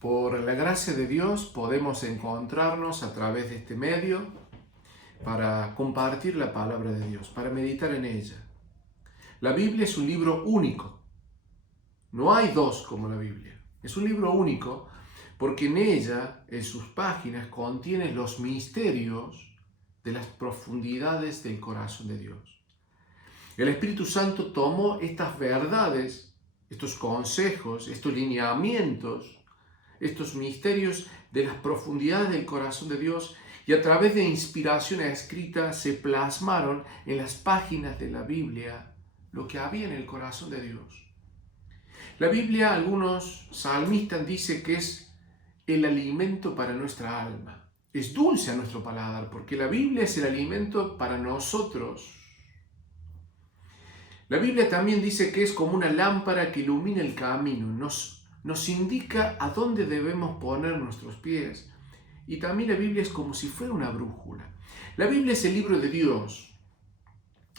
Por la gracia de Dios podemos encontrarnos a través de este medio para compartir la palabra de Dios, para meditar en ella. La Biblia es un libro único. No hay dos como la Biblia. Es un libro único porque en ella, en sus páginas, contiene los misterios de las profundidades del corazón de Dios. El Espíritu Santo tomó estas verdades, estos consejos, estos lineamientos, estos misterios de las profundidades del corazón de Dios y a través de inspiración escrita se plasmaron en las páginas de la Biblia lo que había en el corazón de Dios. La Biblia, algunos salmistas dicen que es el alimento para nuestra alma. Es dulce a nuestro paladar porque la Biblia es el alimento para nosotros. La Biblia también dice que es como una lámpara que ilumina el camino, nos indica a dónde debemos poner nuestros pies. Y también la Biblia es como si fuera una brújula. La Biblia es el libro de Dios.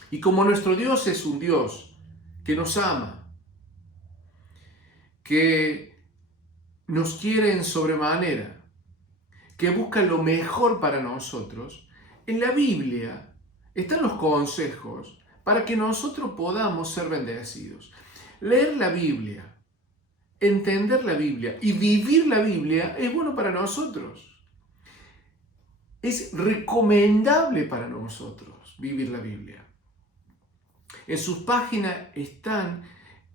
Y como nuestro Dios es un Dios que nos ama, que nos quiere en sobremanera, que busca lo mejor para nosotros, en la Biblia están los consejos para que nosotros podamos ser bendecidos. Leer la Biblia, entender la Biblia y vivir la Biblia es bueno para nosotros. Es recomendable para nosotros vivir la Biblia. En sus páginas están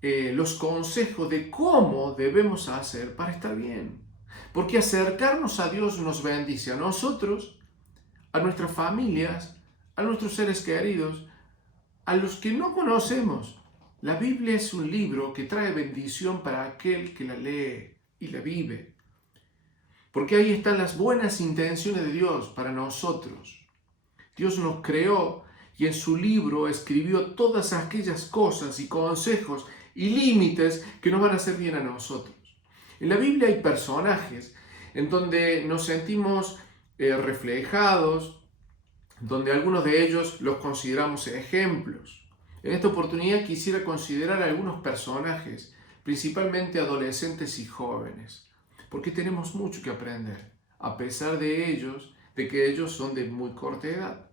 los consejos de cómo debemos hacer para estar bien. Porque acercarnos a Dios nos bendice a nosotros, a nuestras familias, a nuestros seres queridos, a los que no conocemos. La Biblia es un libro que trae bendición para aquel que la lee y la vive. Porque ahí están las buenas intenciones de Dios para nosotros. Dios nos creó y en su libro escribió todas aquellas cosas y consejos y límites que nos van a hacer bien a nosotros. En la Biblia hay personajes en donde nos sentimos reflejados, donde algunos de ellos los consideramos ejemplos. En esta oportunidad quisiera considerar algunos personajes, principalmente adolescentes y jóvenes, porque tenemos mucho que aprender, a pesar de que ellos son de muy corta edad.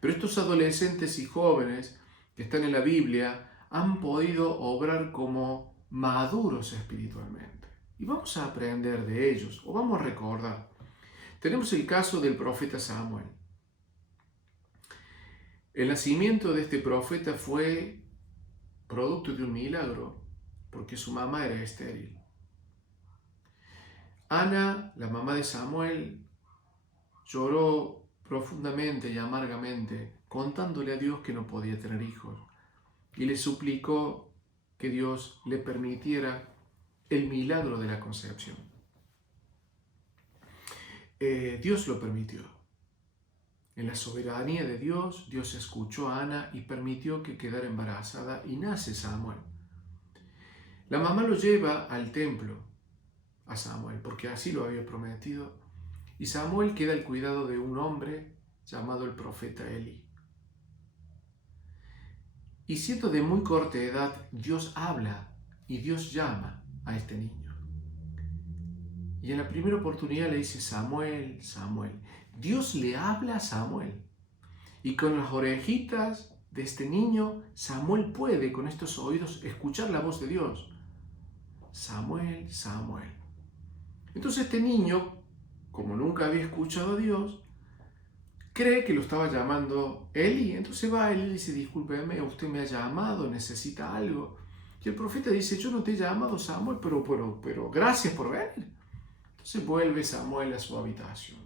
Pero estos adolescentes y jóvenes que están en la Biblia han podido obrar como maduros espiritualmente. Y vamos a aprender de ellos, o vamos a recordar. Tenemos el caso del profeta Samuel. El nacimiento de este profeta fue producto de un milagro, porque su mamá era estéril. Ana, la mamá de Samuel, lloró profundamente y amargamente, contándole a Dios que no podía tener hijos, y le suplicó que Dios le permitiera el milagro de la concepción. Dios lo permitió. En la soberanía de Dios, Dios escuchó a Ana y permitió que quedara embarazada y nace Samuel. La mamá lo lleva al templo a Samuel, porque así lo había prometido, y Samuel queda al cuidado de un hombre llamado el profeta Eli. Y siendo de muy corta edad, Dios habla y Dios llama a este niño. Y en la primera oportunidad le dice Samuel, Samuel. Dios le habla a Samuel. Y con las orejitas de este niño, Samuel puede con estos oídos escuchar la voz de Dios. Samuel, Samuel. Entonces este niño, como nunca había escuchado a Dios, cree que lo estaba llamando Eli. Entonces va a él y dice, discúlpeme, usted me ha llamado, necesita algo. Y el profeta dice, yo no te he llamado Samuel, pero gracias por venir. Entonces vuelve Samuel a su habitación.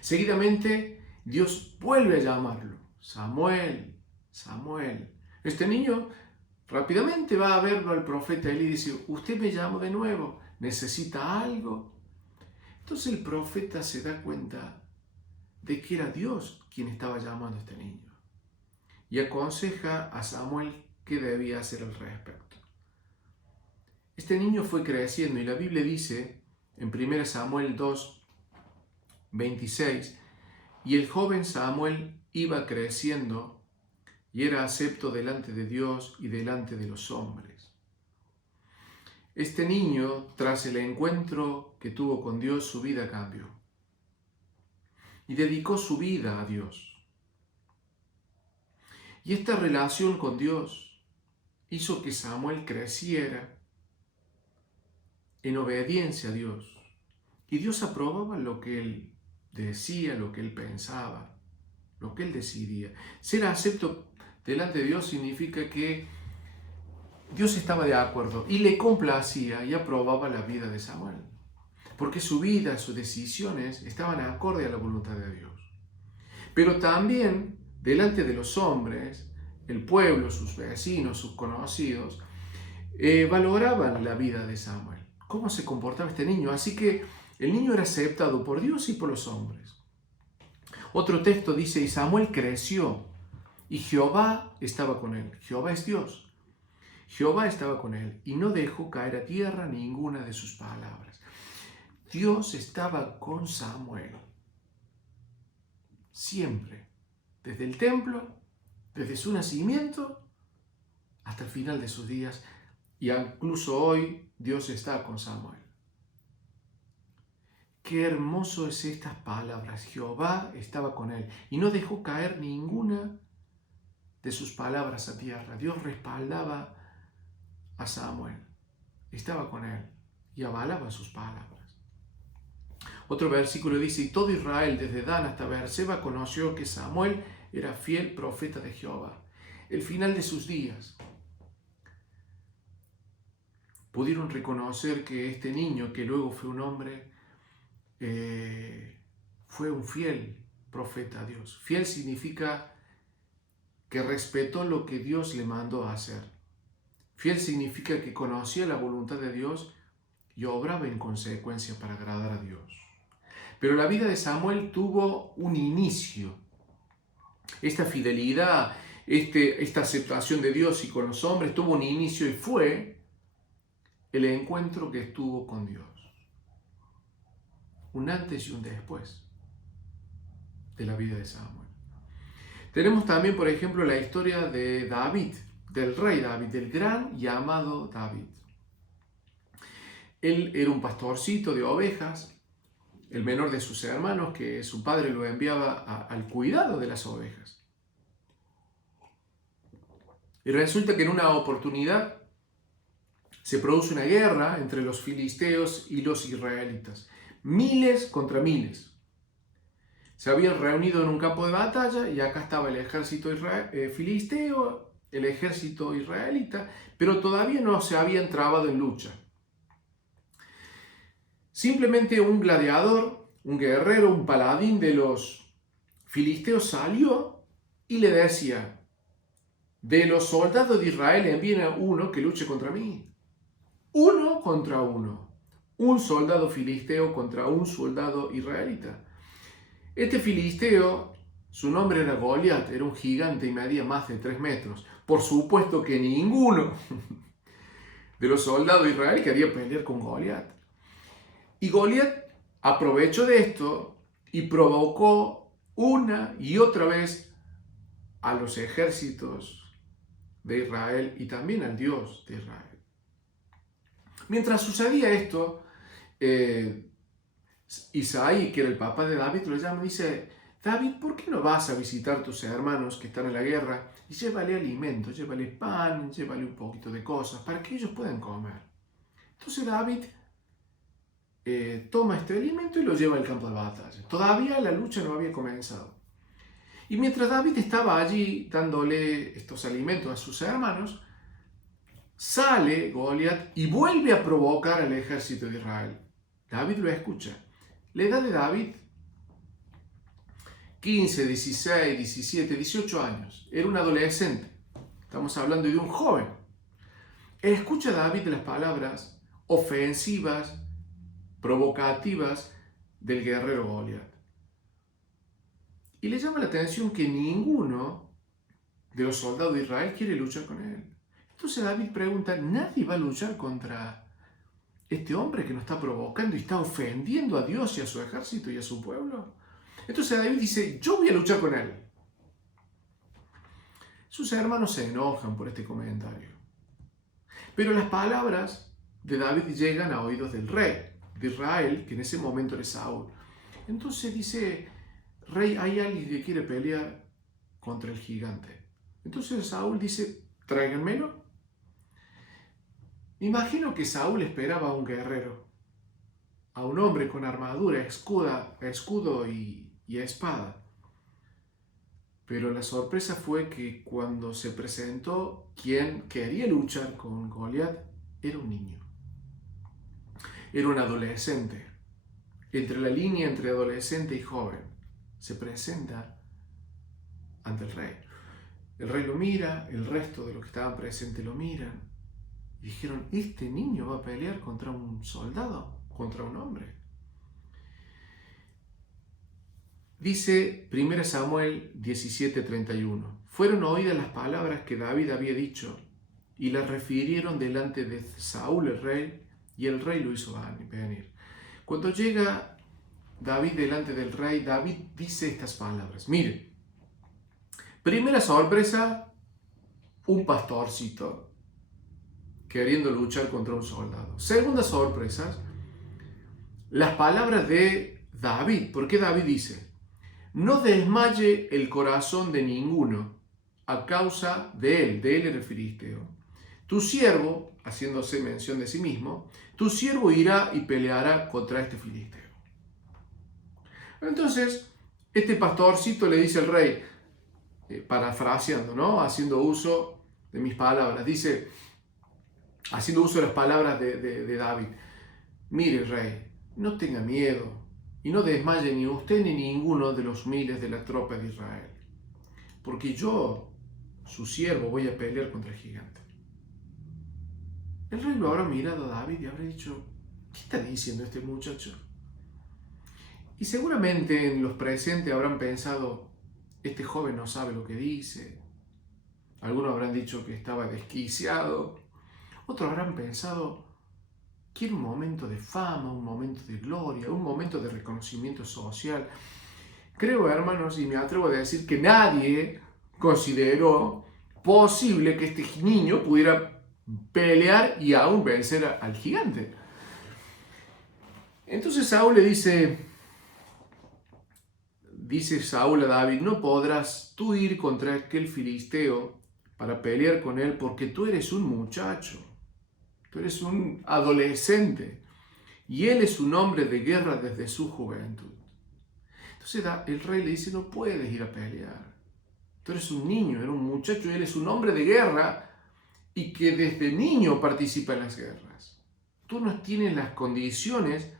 Seguidamente Dios vuelve a llamarlo. Samuel, Samuel. Este niño rápidamente va a verlo al profeta Eli y dice, usted me llamó de nuevo, ¿necesita algo? Entonces el profeta se da cuenta de que era Dios quien estaba llamando a este niño y aconseja a Samuel qué debía hacer al respecto. Este niño fue creciendo y la Biblia dice en 1 Samuel 2, 26, y el joven Samuel iba creciendo y era acepto delante de Dios y delante de los hombres. Este niño, tras el encuentro que tuvo con Dios, su vida cambió. Y dedicó su vida a Dios. Y esta relación con Dios hizo que Samuel creciera en obediencia a Dios. Y Dios aprobaba lo que él decía, lo que él pensaba, lo que él decidía. Ser acepto delante de Dios significa que Dios estaba de acuerdo y le complacía y aprobaba la vida de Samuel. Porque su vida, sus decisiones estaban acorde a la voluntad de Dios. Pero también delante de los hombres, el pueblo, sus vecinos, sus conocidos, valoraban la vida de Samuel. Cómo se comportaba este niño. Así que el niño era aceptado por Dios y por los hombres. Otro texto dice, y Samuel creció y Jehová estaba con él. Jehová es Dios. Jehová estaba con él y no dejó caer a tierra ninguna de sus palabras. Dios estaba con Samuel. Siempre. Desde el templo, desde su nacimiento, hasta el final de sus días. Y incluso hoy Dios está con Samuel. Qué hermoso es estas palabras. Jehová estaba con él y no dejó caer ninguna de sus palabras a tierra. Dios respaldaba a Samuel. Estaba con él y avalaba sus palabras. Otro versículo dice, y todo Israel desde Dan hasta Beerseba conoció que Samuel era fiel profeta de Jehová. El final de sus días pudieron reconocer que este niño, que luego fue un hombre, fue un fiel profeta a Dios. Fiel significa que respetó lo que Dios le mandó a hacer. Fiel significa que conocía la voluntad de Dios y obraba en consecuencia para agradar a Dios. Pero la vida de Samuel tuvo un inicio. Esta fidelidad, esta aceptación de Dios y con los hombres tuvo un inicio y fue el encuentro que tuvo con Dios. Un antes y un después de la vida de Samuel. Tenemos también, por ejemplo, la historia de David, del rey David, del gran y amado David. Él era un pastorcito de ovejas, el menor de sus hermanos, que su padre lo enviaba al cuidado de las ovejas. Y resulta que en una oportunidad se produce una guerra entre los filisteos y los israelitas. Miles contra miles. Se habían reunido en un campo de batalla y acá estaba el ejército filisteo, el ejército israelita, pero todavía no se habían trabado en lucha. Simplemente un gladiador, un guerrero, un paladín de los filisteos salió y le decía, de los soldados de Israel envíen a uno que luche contra mí. Uno contra uno. Un soldado filisteo contra un soldado israelita. Este filisteo, su nombre era Goliat, era un gigante y medía más de 3 metros. Por supuesto que ninguno de los soldados de Israel quería pelear con Goliat. Y Goliat aprovechó de esto y provocó una y otra vez a los ejércitos de Israel y también al Dios de Israel. Mientras sucedía esto, Isaí, que era el papá de David, lo llama y dice, David, ¿por qué no vas a visitar a tus hermanos que están en la guerra y llévale alimento, llévale pan, llévale un poquito de cosas para que ellos puedan comer? Entonces David toma este alimento y lo lleva al campo de batalla. Todavía la lucha no había comenzado. Y mientras David estaba allí dándole estos alimentos a sus hermanos, sale Goliat y vuelve a provocar al ejército de Israel. David lo escucha. La edad de David, 15, 16, 17, 18 años. Era un adolescente. Estamos hablando de un joven. Escucha a David las palabras ofensivas, provocativas del guerrero Goliat. Y le llama la atención que ninguno de los soldados de Israel quiere luchar con él. Entonces David pregunta, ¿nadie va a luchar contra este hombre que nos está provocando y está ofendiendo a Dios y a su ejército y a su pueblo? Entonces David dice, yo voy a luchar con él. Sus hermanos se enojan por este comentario. Pero las palabras de David llegan a oídos del rey de Israel, que en ese momento era Saúl. Entonces dice, rey, hay alguien que quiere pelear contra el gigante. Entonces Saúl dice, tráiganmelo. Imagino que Saúl esperaba a un guerrero, a un hombre con armadura, escudo y espada. Pero la sorpresa fue que cuando se presentó quien quería luchar con Goliat, era un niño. Era un adolescente. Entre la línea entre adolescente y joven, se presenta ante el rey. El rey lo mira, el resto de los que estaban presentes lo miran. Y dijeron, ¿este niño va a pelear contra un soldado? ¿Contra un hombre? Dice 1 Samuel 17:31. Fueron oídas las palabras que David había dicho y las refirieron delante de Saúl el rey, y el rey lo hizo venir. Cuando llega David delante del rey, David dice estas palabras. Mire, primera sorpresa, un pastorcito queriendo luchar contra un soldado. Segunda sorpresa, las palabras de David. ¿Por qué David dice? No desmaye el corazón de ninguno a causa de él era el filisteo. Tu siervo, haciéndose mención de sí mismo, tu siervo irá y peleará contra este filisteo. Entonces, este pastorcito le dice al rey, parafraseando, ¿no? Haciendo uso de mis palabras, dice, haciendo uso de las palabras de David, mire rey, no tenga miedo y no desmaye ni usted ni ninguno de los miles de la tropa de Israel, porque yo, su siervo, voy a pelear contra el gigante. El rey lo habrá mirado a David y habrá dicho, ¿qué está diciendo este muchacho? Y seguramente en los presentes habrán pensado, este joven no sabe lo que dice. Algunos habrán dicho que estaba desquiciado. Otros habrán pensado, quiere un momento de fama, un momento de gloria, un momento de reconocimiento social. Creo, hermanos, y me atrevo a decir que nadie consideró posible que este niño pudiera pelear y aún vencer al gigante. Entonces Saúl le dice Saúl a David, no podrás tú ir contra aquel filisteo para pelear con él porque tú eres un muchacho, tú eres un adolescente y él es un hombre de guerra desde su juventud. Entonces el rey le dice, no puedes ir a pelear, tú eres un niño, eres un muchacho y él es un hombre de guerra y que desde niño participa en las guerras. Tú no tienes las condiciones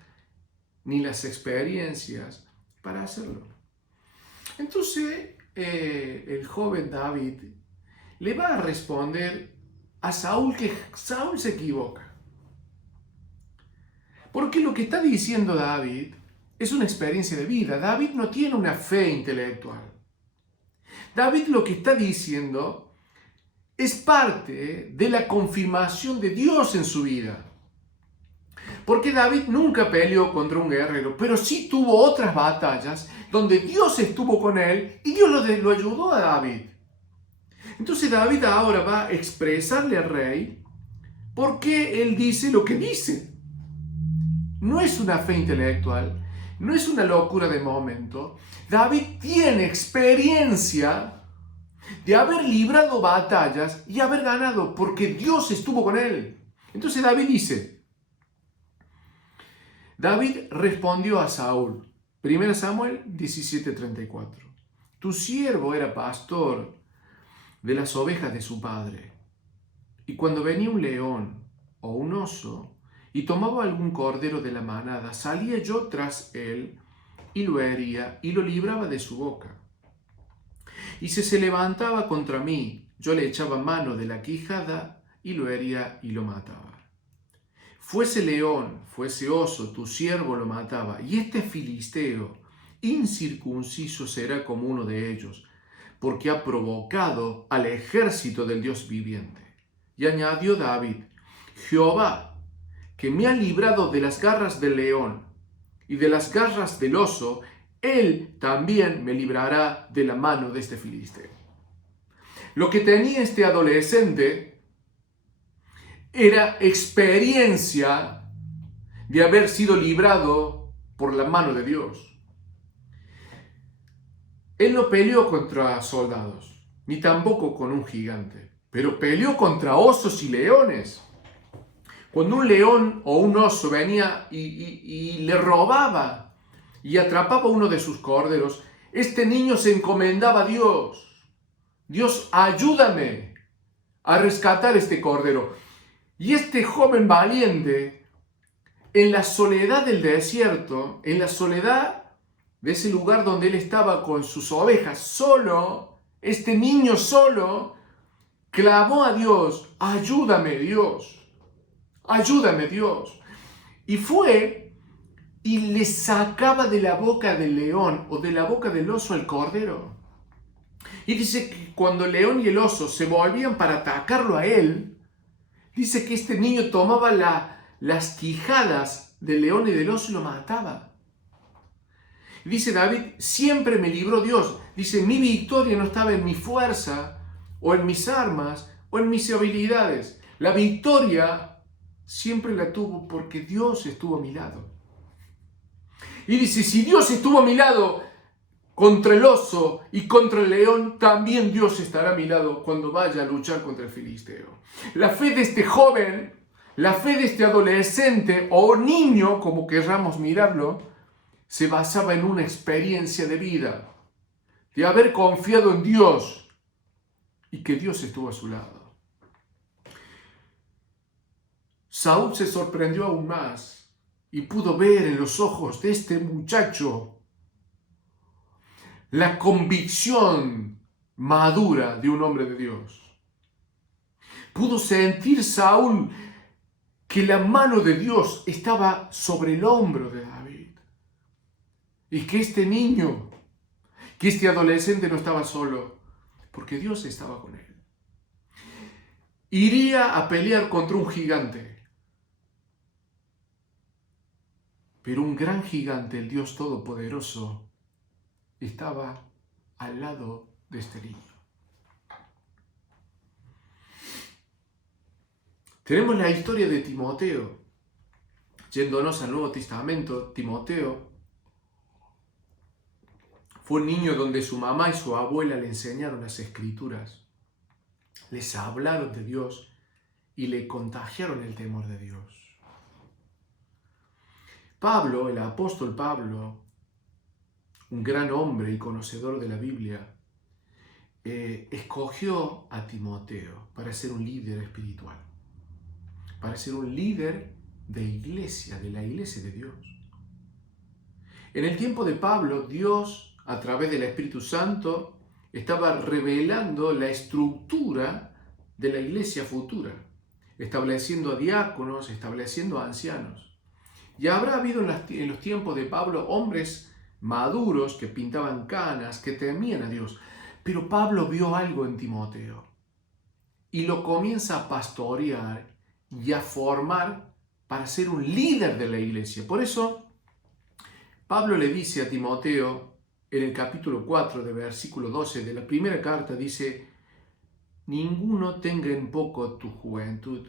ni las experiencias para hacerlo. Entonces el joven David le va a responder a Saúl que Saúl se equivoca. Porque lo que está diciendo David es una experiencia de vida. David no tiene una fe intelectual. David lo que está diciendo es parte de la confirmación de Dios en su vida. Porque David nunca peleó contra un guerrero, pero sí tuvo otras batallas donde Dios estuvo con él y Dios lo ayudó a David. Entonces David ahora va a expresarle al rey por qué él dice lo que dice. No es una fe intelectual, no es una locura de momento. David tiene experiencia de haber librado batallas y haber ganado porque Dios estuvo con él. Entonces David respondió a Saúl, 1 Samuel 17:34, tu siervo era pastor de las ovejas de su padre, y cuando venía un león o un oso y tomaba algún cordero de la manada, salía yo tras él y lo hería y lo libraba de su boca. Y si se levantaba contra mí, yo le echaba mano de la quijada y lo hería y lo mataba. Fuese león, fuese oso, tu siervo lo mataba, y este filisteo incircunciso será como uno de ellos, porque ha provocado al ejército del Dios viviente. Y añadió David, Jehová, que me ha librado de las garras del león y de las garras del oso, él también me librará de la mano de este filisteo. Lo que tenía este adolescente era experiencia de haber sido librado por la mano de Dios. Él no peleó contra soldados, ni tampoco con un gigante, pero peleó contra osos y leones. Cuando un león o un oso venía y le robaba y atrapaba uno de sus corderos, este niño se encomendaba a Dios. Dios, ayúdame a rescatar este cordero. Y este joven valiente, en la soledad del desierto, en la soledad de ese lugar donde él estaba con sus ovejas, solo, este niño solo, clamó a Dios, ayúdame Dios, ayúdame Dios. Y fue y le sacaba de la boca del león o de la boca del oso el cordero. Y dice que cuando el león y el oso se volvían para atacarlo a él, dice que este niño tomaba las quijadas del león y del oso y lo mataba. Dice David, siempre me libró Dios. Dice, mi victoria no estaba en mi fuerza, o en mis armas, o en mis habilidades. La victoria siempre la tuvo porque Dios estuvo a mi lado. Y dice, si Dios estuvo a mi lado contra el oso y contra el león, también Dios estará a mi lado cuando vaya a luchar contra el filisteo. La fe de este joven, la fe de este adolescente o niño, como querramos mirarlo, se basaba en una experiencia de vida, de haber confiado en Dios y que Dios estuvo a su lado. Saúl se sorprendió aún más y pudo ver en los ojos de este muchacho la convicción madura de un hombre de Dios. Pudo sentir Saúl que la mano de Dios estaba sobre el hombro de David. Y que este niño, que este adolescente no estaba solo, porque Dios estaba con él. Iría a pelear contra un gigante. Pero un gran gigante, el Dios Todopoderoso, estaba al lado de este niño. Tenemos la historia de Timoteo. Yéndonos al Nuevo Testamento, Timoteo fue un niño donde su mamá y su abuela le enseñaron las Escrituras, les hablaron de Dios y le contagiaron el temor de Dios. Pablo, el apóstol Pablo, un gran hombre y conocedor de la Biblia, escogió a Timoteo para ser un líder espiritual, para ser un líder de iglesia, de la iglesia de Dios. En el tiempo de Pablo, Dios, a través del Espíritu Santo, estaba revelando la estructura de la iglesia futura, estableciendo a diáconos, estableciendo a ancianos. Y habrá habido en los tiempos de Pablo hombres maduros que pintaban canas, que temían a Dios. Pero Pablo vio algo en Timoteo y lo comienza a pastorear y a formar para ser un líder de la iglesia. Por eso, Pablo le dice a Timoteo, en el capítulo 4, de versículo 12 de la primera carta, dice, ninguno tenga en poco tu juventud,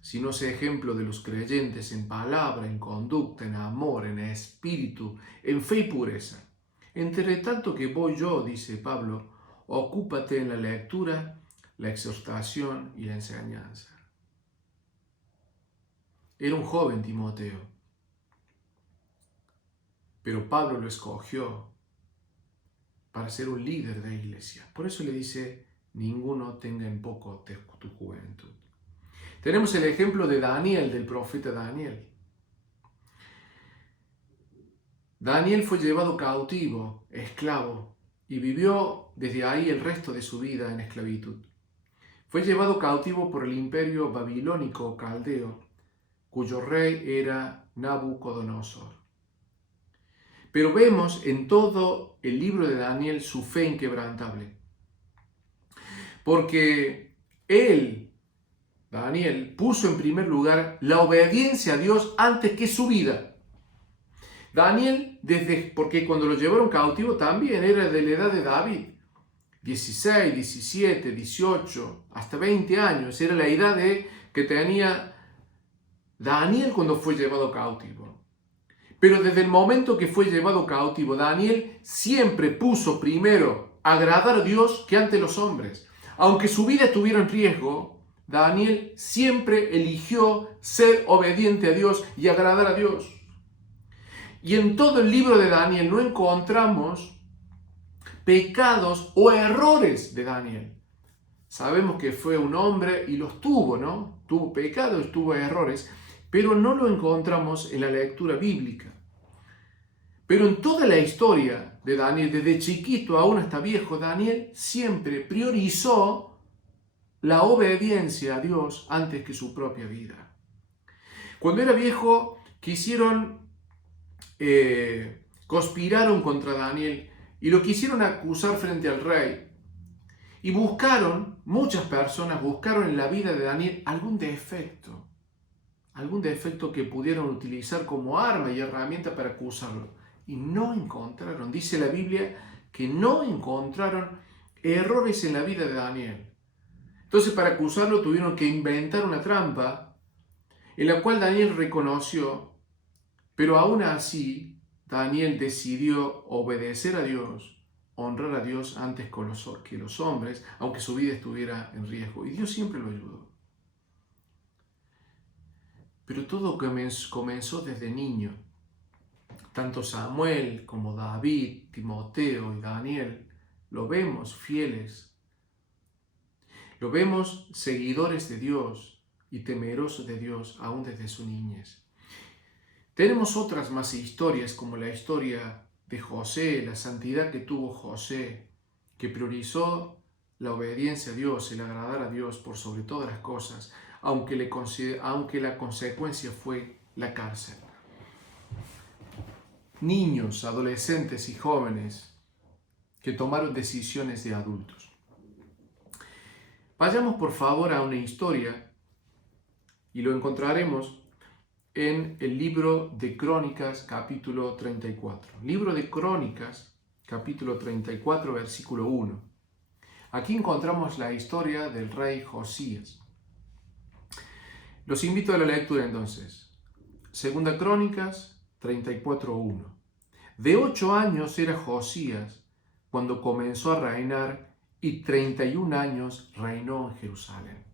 sino sea ejemplo de los creyentes en palabra, en conducta, en amor, en espíritu, en fe y pureza. Entre tanto que voy yo, dice Pablo, ocúpate en la lectura, la exhortación y la enseñanza. Era un joven Timoteo, pero Pablo lo escogió para ser un líder de iglesia. Por eso le dice, ninguno tenga en poco tu juventud. Tenemos el ejemplo de Daniel, del profeta Daniel. Daniel fue llevado cautivo, esclavo, y vivió desde ahí el resto de su vida en esclavitud. Fue llevado cautivo por el imperio babilónico caldeo, cuyo rey era Nabucodonosor. Pero vemos en todo el libro de Daniel su fe inquebrantable. Porque él, Daniel, puso en primer lugar la obediencia a Dios antes que su vida. Daniel, porque cuando lo llevaron cautivo también era de la edad de David. 16, 17, 18, hasta 20 años. Era la edad de que tenía Daniel cuando fue llevado cautivo. Pero desde el momento que fue llevado cautivo, Daniel siempre puso primero agradar a Dios que ante los hombres. Aunque su vida estuviera en riesgo, Daniel siempre eligió ser obediente a Dios y agradar a Dios. Y en todo el libro de Daniel no encontramos pecados o errores de Daniel. Sabemos que fue un hombre y los tuvo, ¿no? Tuvo pecados, tuvo errores, pero no lo encontramos en la lectura bíblica. Pero en toda la historia de Daniel, desde chiquito aún hasta viejo, Daniel siempre priorizó la obediencia a Dios antes que su propia vida. Cuando era viejo, conspiraron contra Daniel y lo quisieron acusar frente al rey. Y muchas personas buscaron en la vida de Daniel algún defecto que pudieron utilizar como arma y herramienta para acusarlo. Y no encontraron, dice la Biblia, que no encontraron errores en la vida de Daniel. Entonces, para acusarlo tuvieron que inventar una trampa en la cual Daniel reconoció, pero aún así Daniel decidió obedecer a Dios, honrar a Dios antes que los hombres, aunque su vida estuviera en riesgo. Y Dios siempre lo ayudó. Pero todo comenzó desde niño. Tanto Samuel como David, Timoteo y Daniel lo vemos fieles. Lo vemos seguidores de Dios y temerosos de Dios aún desde su niñez. Tenemos otras más historias, como la historia de José, la santidad que tuvo José, que priorizó la obediencia a Dios, el agradar a Dios por sobre todas las cosas, aunque la consecuencia fue la cárcel. Niños, adolescentes y jóvenes que tomaron decisiones de adultos. Vayamos por favor a una historia y lo encontraremos en el libro de Crónicas, capítulo 34. Libro de Crónicas, capítulo 34, versículo 1. Aquí encontramos la historia del rey Josías. Los invito a la lectura entonces. Segunda Crónicas 34:1. De 8 años era Josías cuando comenzó a reinar y 31 años reinó en Jerusalén.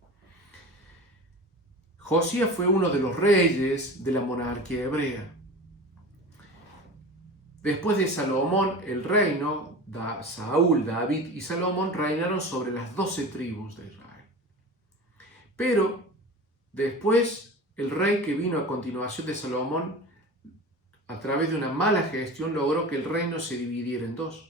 Josías fue uno de los reyes de la monarquía hebrea. Después de Salomón, el reino, Saúl, David y Salomón reinaron sobre las 12 tribus de Israel. Pero después, el rey que vino a continuación de Salomón, a través de una mala gestión, logró que el reino se dividiera en dos.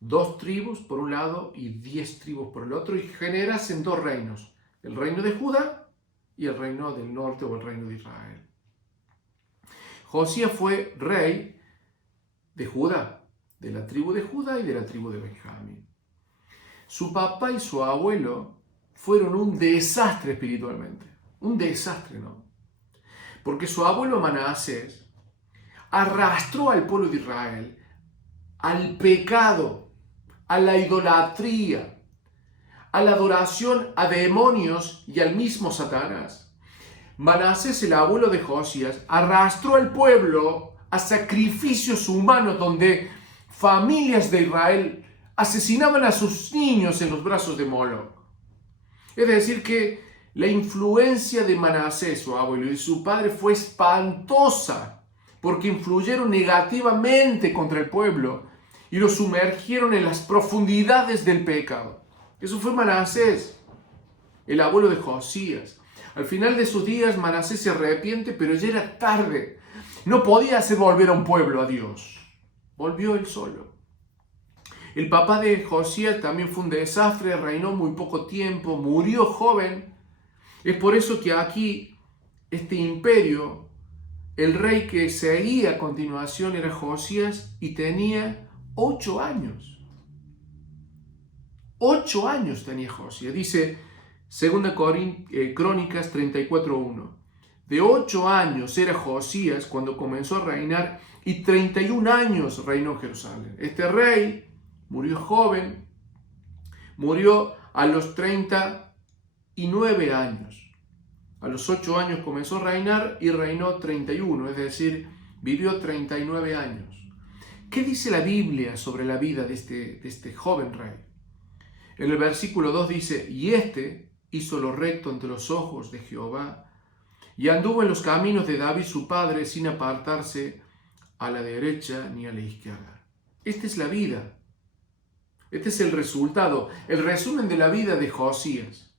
2 tribus por un lado y 10 tribus por el otro, y generasen 2 reinos. El reino de Judá y el reino del norte o el reino de Israel. Josías fue rey de Judá, de la tribu de Judá y de la tribu de Benjamín. Su papá y su abuelo fueron un desastre espiritualmente. Un desastre, ¿no? Porque su abuelo Manasés arrastró al pueblo de Israel al pecado, a la idolatría, a la adoración a demonios y al mismo Satanás. Manasés, el abuelo de Josías, arrastró al pueblo a sacrificios humanos donde familias de Israel asesinaban a sus niños en los brazos de Moloc. Es decir, que la influencia de Manasés, su abuelo, y su padre fue espantosa porque influyeron negativamente contra el pueblo y lo sumergieron en las profundidades del pecado. Eso fue Manasés, el abuelo de Josías. Al final de sus días, Manasés se arrepiente, pero ya era tarde. No podía hacer volver a un pueblo a Dios. Volvió él solo. El papá de Josías también fue un desastre, reinó muy poco tiempo, murió joven. Es por eso que aquí, este imperio, el rey que seguía a continuación era Josías y tenía 8 años. 8 años tenía Josías. Dice 2 Crónicas 34:1. De 8 años era Josías cuando comenzó a reinar y 31 años reinó en Jerusalén. Este rey murió joven, murió a los 39 años. A los 8 años comenzó a reinar y reinó 31, es decir, vivió 39 años. ¿Qué dice la Biblia sobre la vida de este joven rey? En el versículo 2 dice, y este hizo lo recto ante los ojos de Jehová, y anduvo en los caminos de David su padre, sin apartarse a la derecha ni a la izquierda. Esta es la vida. Este es el resultado, el resumen de la vida de Josías.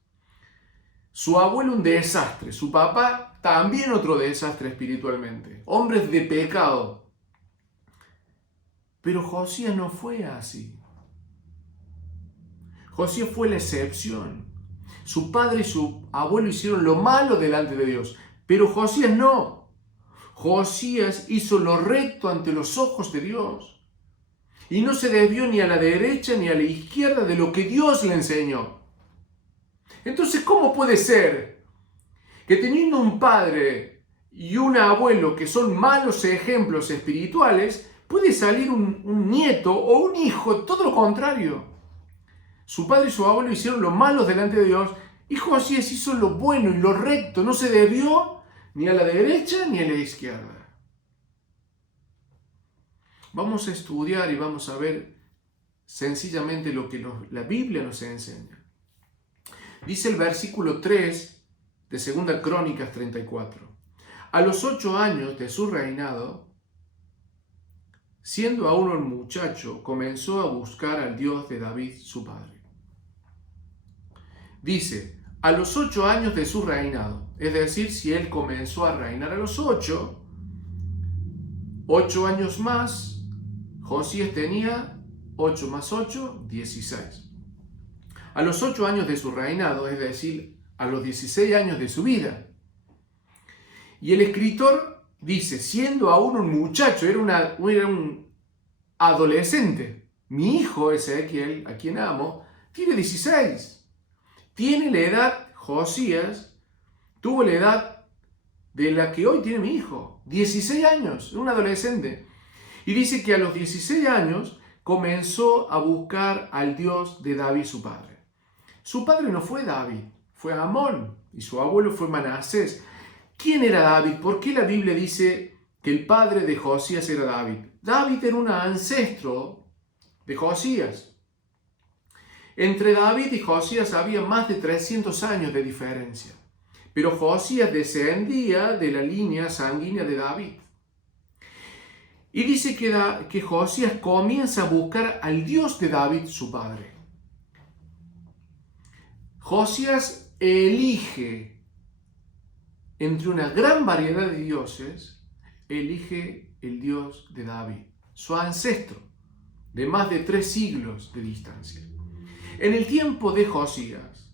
Su abuelo un desastre, su papá también otro desastre espiritualmente. Hombres de pecado. Pero Josías no fue así. Josías fue la excepción. Su padre y su abuelo hicieron lo malo delante de Dios, pero Josías no. Josías hizo lo recto ante los ojos de Dios. Y no se desvió ni a la derecha ni a la izquierda de lo que Dios le enseñó. Entonces, ¿cómo puede ser que teniendo un padre y un abuelo que son malos ejemplos espirituales, puede salir un nieto o un hijo todo lo contrario? Su padre y su abuelo hicieron lo malo delante de Dios y Josías hizo lo bueno y lo recto. No se desvió ni a la derecha ni a la izquierda. Vamos a estudiar y vamos a ver sencillamente lo que la Biblia nos enseña. Dice el versículo 3 de 2 Crónicas 34. A los 8 años de su reinado, siendo aún un muchacho, comenzó a buscar al Dios de David su padre. Dice, a los 8 años de su reinado, es decir, si él comenzó a reinar a los 8 años más, Josías tenía 8 más 8, 16. A los 8 años de su reinado, es decir, a los 16 años de su vida. Y el escritor dice, siendo aún un muchacho, era un adolescente. Mi hijo Ezequiel, a quien amo, tiene 16. Tiene la edad, Josías tuvo la edad de la que hoy tiene mi hijo. 16 años, un adolescente. Y dice que a los 16 años comenzó a buscar al Dios de David su padre. Su padre no fue David, fue Amón, y su abuelo fue Manasés. ¿Quién era David? ¿Por qué la Biblia dice que el padre de Josías era David? David era un ancestro de Josías. Entre David y Josías había más de 300 años de diferencia. Pero Josías descendía de la línea sanguínea de David. Y dice que Josías comienza a buscar al Dios de David, su padre. Josías elige entre una gran variedad de dioses, elige el Dios de David, su ancestro, de más de 3 siglos de distancia. En el tiempo de Josías,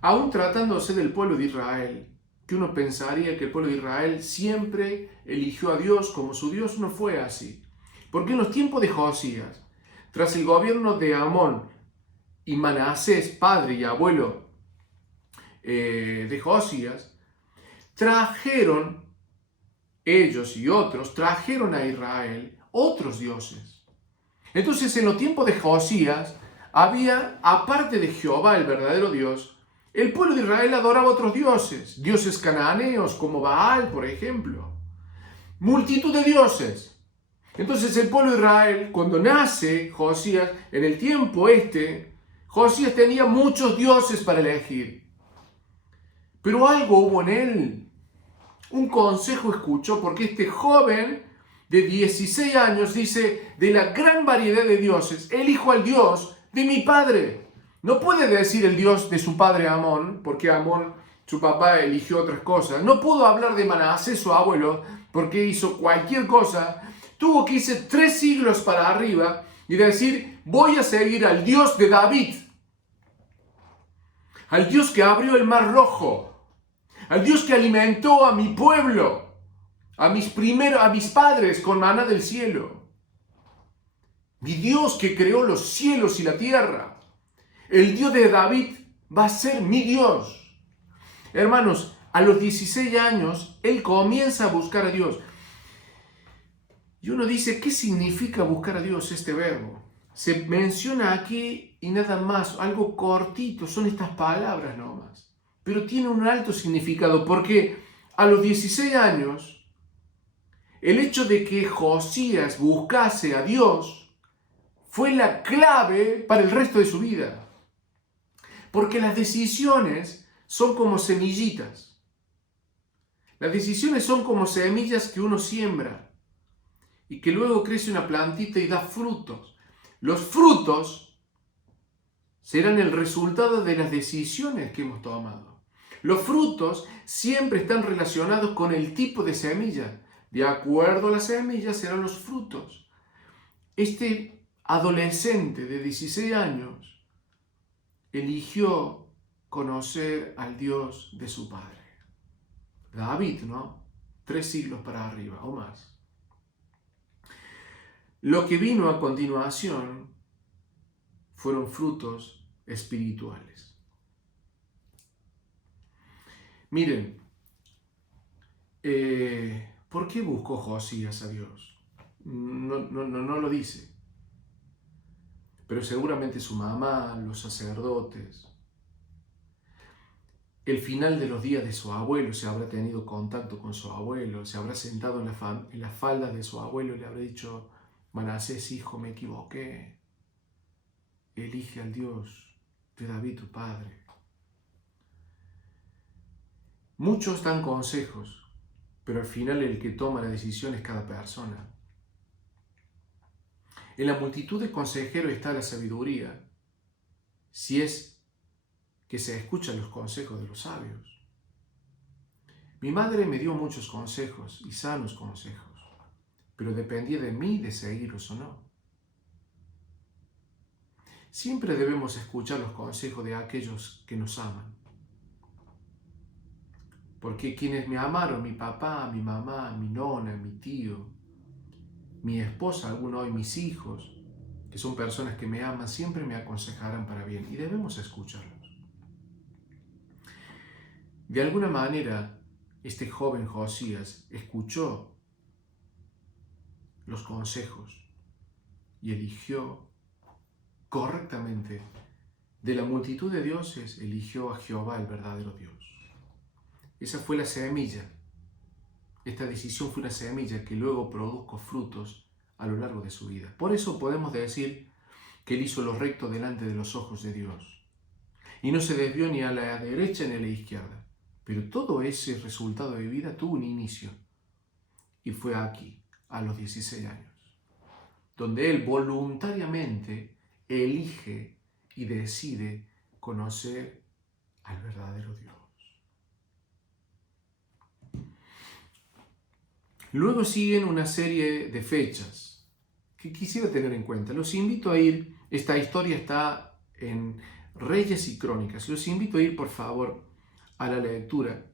aún tratándose del pueblo de Israel, que uno pensaría que el pueblo de Israel siempre eligió a Dios como su Dios, no fue así. Porque en los tiempos de Josías, tras el gobierno de Amón y Manasés, padre y abuelo de Josías, ellos y otros trajeron a Israel otros dioses. Entonces, en los tiempos de Josías, había, aparte de Jehová, el verdadero Dios, el pueblo de Israel adoraba otros dioses, dioses cananeos como Baal, por ejemplo. Multitud de dioses. Entonces el pueblo de Israel, cuando nace Josías, en el tiempo Josías tenía muchos dioses para elegir. Pero algo hubo en él. Un consejo escuchó, porque este joven de 16 años dice, de la gran variedad de dioses, elijo al Dios de mi padre. No puede decir el Dios de su padre Amón, porque Amón, su papá, eligió otras cosas. No pudo hablar de Manasés, su abuelo, porque hizo cualquier cosa. Tuvo que irse 3 siglos para arriba y decir, voy a seguir al Dios de David. Al Dios que abrió el mar rojo. Al Dios que alimentó a mi pueblo, a mis padres con maná del cielo. Mi Dios que creó los cielos y la tierra. El Dios de David va a ser mi Dios. Hermanos, a los 16 años, él comienza a buscar a Dios. Y uno dice, ¿qué significa buscar a Dios este verbo? Se menciona aquí y nada más, algo cortito, son estas palabras nomás. pero tiene un alto significado porque a los 16 años, el hecho de que Josías buscase a Dios fue la clave para el resto de su vida. Porque las decisiones son como semillitas. Las decisiones son como semillas que uno siembra y que luego crece una plantita y da frutos. Los frutos serán el resultado de las decisiones que hemos tomado. Los frutos siempre están relacionados con el tipo de semilla. De acuerdo a la semilla serán los frutos. Este adolescente de 16 años eligió conocer al Dios de su padre. David, ¿no? 3 siglos para arriba o más. Lo que vino a continuación fueron frutos espirituales. Miren, ¿por qué buscó Josías a Dios? No lo dice. Pero seguramente su mamá, los sacerdotes, el final de los días de su abuelo, se habrá tenido contacto con su abuelo, se habrá sentado en las faldas de su abuelo y le habrá dicho: Manasés, hijo, me equivoqué. Elige al Dios de David, tu padre. Muchos dan consejos, pero al final el que toma la decisión es cada persona. En la multitud de consejeros está la sabiduría, si es que se escuchan los consejos de los sabios. Mi madre me dio muchos consejos y sanos consejos, pero dependía de mí de seguirlos o no. Siempre debemos escuchar los consejos de aquellos que nos aman. Porque quienes me amaron, mi papá, mi mamá, mi nona, mi tío, mi esposa, aún hoy mis hijos, que son personas que me aman, siempre me aconsejarán para bien y debemos escucharlos. De alguna manera, este joven Josías escuchó los consejos y eligió correctamente. De la multitud de dioses, eligió a Jehová, el verdadero Dios. Esa fue la semilla. Esta decisión fue una semilla que luego produjo frutos a lo largo de su vida. Por eso podemos decir que él hizo lo recto delante de los ojos de Dios. Y no se desvió ni a la derecha ni a la izquierda. Pero todo ese resultado de vida tuvo un inicio. Y fue aquí, a los 16 años, donde él voluntariamente elige y decide conocer al verdadero Dios. Luego siguen una serie de fechas que quisiera tener en cuenta. Los invito a ir, esta historia está en Reyes y Crónicas, los invito a ir por favor a la lectura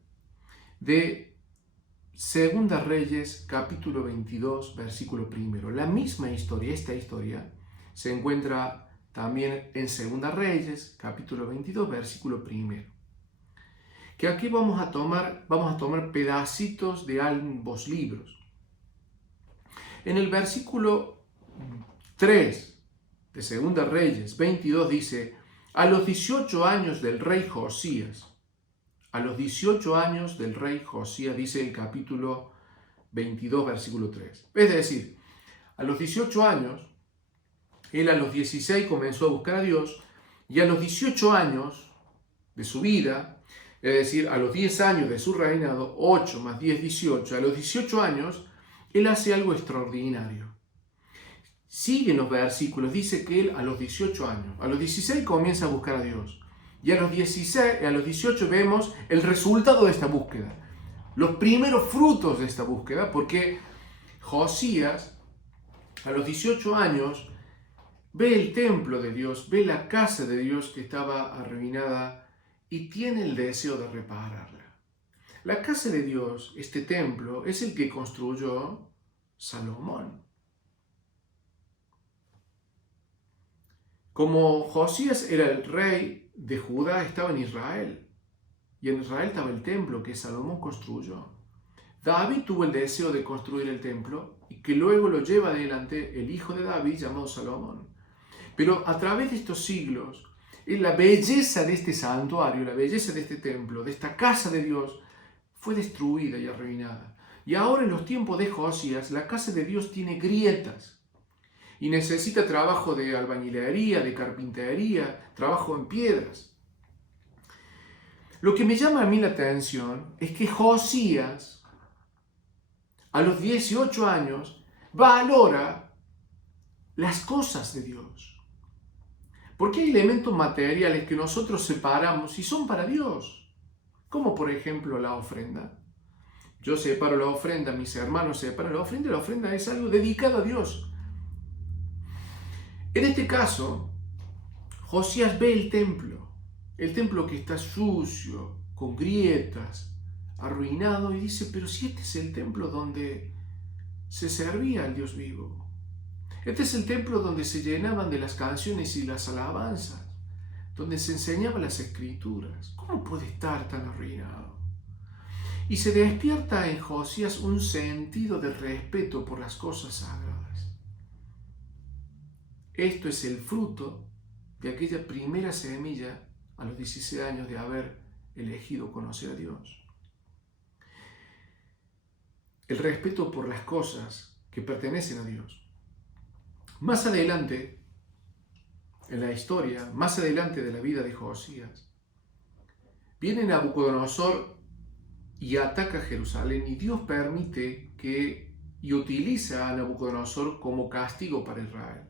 de Segunda Reyes, capítulo 22, versículo 1. La misma historia, esta historia, se encuentra también en Segunda Reyes, capítulo 22, versículo 1. Que aquí vamos a tomar pedacitos de ambos libros. En el versículo 3 de Segunda Reyes 22 dice: a los 18 años del rey Josías, a los 18 años del rey Josías, dice el capítulo 22, versículo 3. Es decir, a los 18 años, él a los 16 comenzó a buscar a Dios, y a los 18 años de su vida, es decir, a los 10 años de su reinado, 8 más 10, 18, a los 18 años, él hace algo extraordinario. Siguen los versículos, dice que él a los 18 años, a los 16 comienza a buscar a Dios. Y a los 18 vemos el resultado de esta búsqueda, los primeros frutos de esta búsqueda, porque Josías a los 18 años ve el templo de Dios, ve la casa de Dios que estaba arruinada y tiene el deseo de repararla. La casa de Dios, este templo, es el que construyó Salomón. Como Josías era el rey de Judá, estaba en Israel. Y en Israel estaba el templo que Salomón construyó. David tuvo el deseo de construir el templo y que luego lo lleva adelante el hijo de David llamado Salomón. Pero a través de estos siglos, la belleza de este santuario, la belleza de este templo, de esta casa de Dios, fue destruida y arruinada. Y ahora en los tiempos de Josías, la casa de Dios tiene grietas y necesita trabajo de albañilería, de carpintería, trabajo en piedras. Lo que me llama a mí la atención es que Josías, a los 18 años, valora las cosas de Dios. Porque hay elementos materiales que nosotros separamos y son para Dios. Como por ejemplo la ofrenda. Yo separo la ofrenda, mis hermanos separan la ofrenda es algo dedicado a Dios. En este caso, Josías ve el templo que está sucio, con grietas, arruinado, y dice, pero si este es el templo donde se servía al Dios vivo. Este es el templo donde se llenaban de las canciones y las alabanzas, donde se enseñaban las escrituras. ¿Cómo puede estar tan arruinado? Y se despierta en Josías un sentido de respeto por las cosas sagradas. Esto es el fruto de aquella primera semilla a los 16 años de haber elegido conocer a Dios. El respeto por las cosas que pertenecen a Dios. Más adelante, en la historia, más adelante de la vida de Josías, viene Nabucodonosor y ataca Jerusalén, y Dios permite y utiliza a Nabucodonosor como castigo para Israel.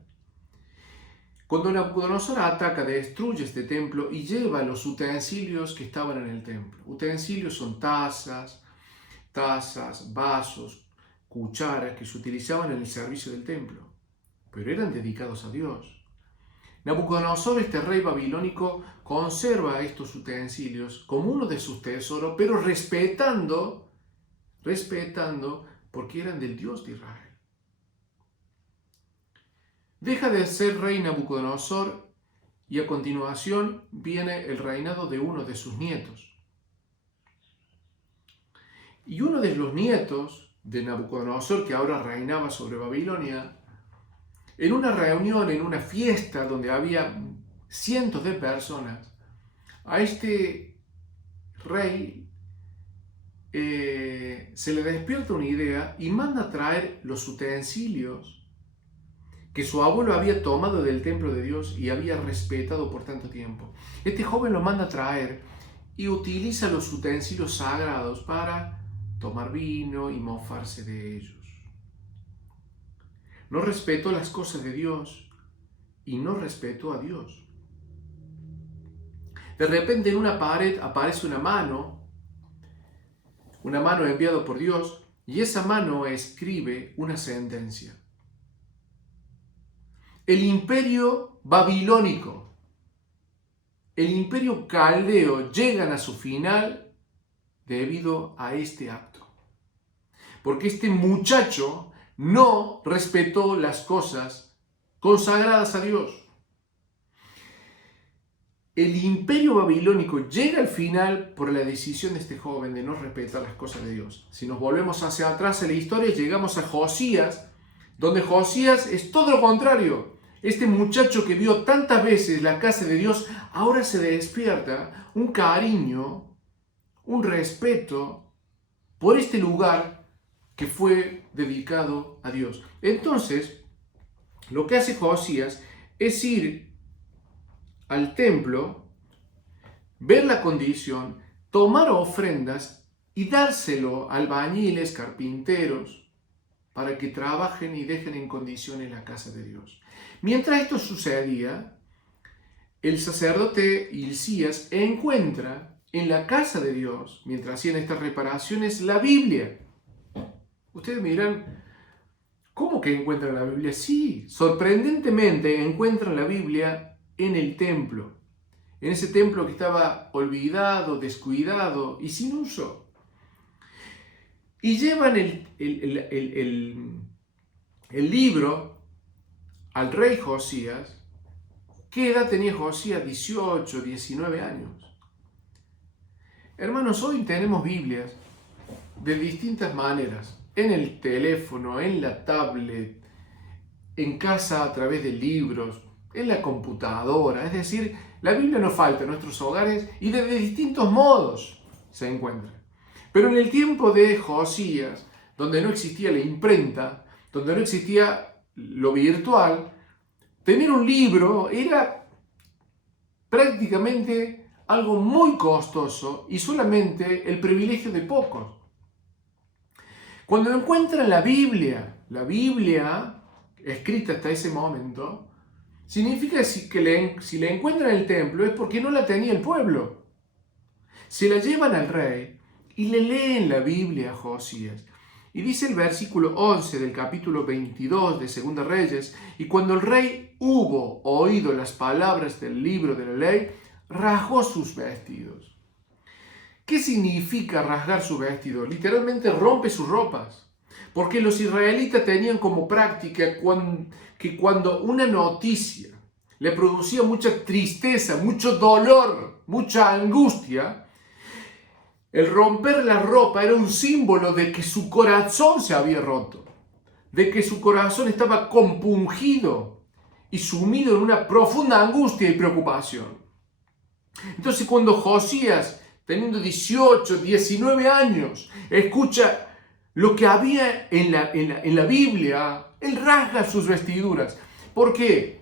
Cuando Nabucodonosor ataca, destruye este templo y lleva los utensilios que estaban en el templo. Utensilios son tazas, vasos, cucharas que se utilizaban en el servicio del templo, pero eran dedicados a Dios. Nabucodonosor, este rey babilónico, conserva estos utensilios como uno de sus tesoros, pero respetando porque eran del Dios de Israel. Deja de ser rey Nabucodonosor y a continuación viene el reinado de uno de sus nietos. Y uno de los nietos de Nabucodonosor, que ahora reinaba sobre Babilonia, en una reunión, en una fiesta donde había cientos de personas, a este rey se le despierta una idea y manda a traer los utensilios que su abuelo había tomado del templo de Dios y había respetado por tanto tiempo. Este joven lo manda a traer y utiliza los utensilios sagrados para tomar vino y mofarse de ellos. No respetó las cosas de Dios y no respetó a Dios. De repente en una pared aparece una mano enviada por Dios, y esa mano escribe una sentencia. El imperio babilónico, el imperio caldeo llegan a su final debido a este acto. Porque este muchacho no respetó las cosas consagradas a Dios. El imperio babilónico llega al final por la decisión de este joven de no respetar las cosas de Dios. Si nos volvemos hacia atrás en la historia, llegamos a Josías, donde Josías es todo lo contrario. Este muchacho que vio tantas veces la casa de Dios, ahora se despierta un cariño, un respeto por este lugar que fue dedicado a Dios. Entonces, lo que hace Josías es ir al templo, ver la condición, tomar ofrendas y dárselo a albañiles, carpinteros, para que trabajen y dejen en condiciones la casa de Dios. Mientras esto sucedía, el sacerdote Hilcías encuentra en la casa de Dios, mientras hacían estas reparaciones, la Biblia. Ustedes me dirán, ¿cómo que encuentran la Biblia? Sí, sorprendentemente encuentran la Biblia en el templo. En ese templo que estaba olvidado, descuidado y sin uso. Y llevan el libro al rey Josías. ¿Qué edad tenía Josías? 18, 19 años. Hermanos, hoy tenemos Biblias de distintas maneras. En el teléfono, en la tablet, en casa a través de libros, en la computadora. Es decir, La Biblia no falta en nuestros hogares y de distintos modos se encuentra. Pero en el tiempo de Josías, donde no existía la imprenta, donde no existía lo virtual, tener un libro era prácticamente algo muy costoso y solamente el privilegio de pocos. Cuando encuentran la Biblia escrita hasta ese momento, significa que si la encuentran en el templo es porque no la tenía el pueblo. Se la llevan al rey y le leen la Biblia a Josías. Y dice el versículo 11 del capítulo 22 de Segunda Reyes: y cuando el rey hubo oído las palabras del libro de la ley, rasgó sus vestidos. ¿Qué significa rasgar su vestido? Literalmente rompe sus ropas. Porque los israelitas tenían como práctica que cuando una noticia le producía mucha tristeza, mucho dolor, mucha angustia, el romper la ropa era un símbolo de que su corazón se había roto, de que su corazón estaba compungido y sumido en una profunda angustia y preocupación. Entonces cuando Josías, teniendo 18, 19 años, escucha lo que había en la Biblia, él rasga sus vestiduras. ¿Por qué?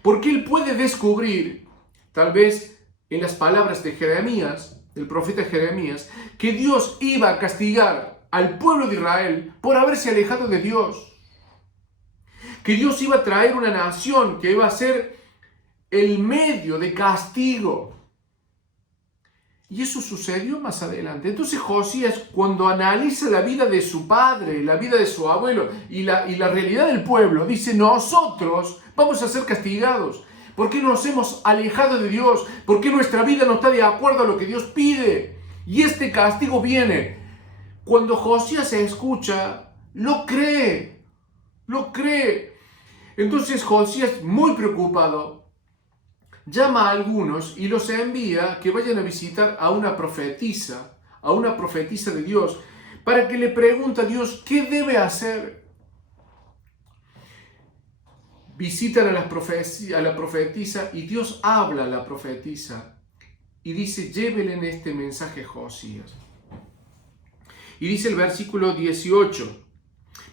Porque él puede descubrir, tal vez en las palabras de Jeremías, del profeta Jeremías, que Dios iba a castigar al pueblo de Israel por haberse alejado de Dios. Que Dios iba a traer una nación que iba a ser el medio de castigo. Y eso sucedió más adelante. Entonces Josías, cuando analiza la vida de su padre, la vida de su abuelo y la realidad del pueblo, dice: nosotros vamos a ser castigados. ¿Por qué nos hemos alejado de Dios? ¿Por qué nuestra vida no está de acuerdo a lo que Dios pide? Y este castigo viene. Cuando Josías se escucha, lo cree. Lo cree. Entonces Josías, muy preocupado, llama a algunos y los envía que vayan a visitar a una profetisa de Dios, para que le pregunte a Dios qué debe hacer. Visitan a la profetisa y Dios habla a la profetisa y dice: llévenle este mensaje a Josías. Y dice el versículo 18: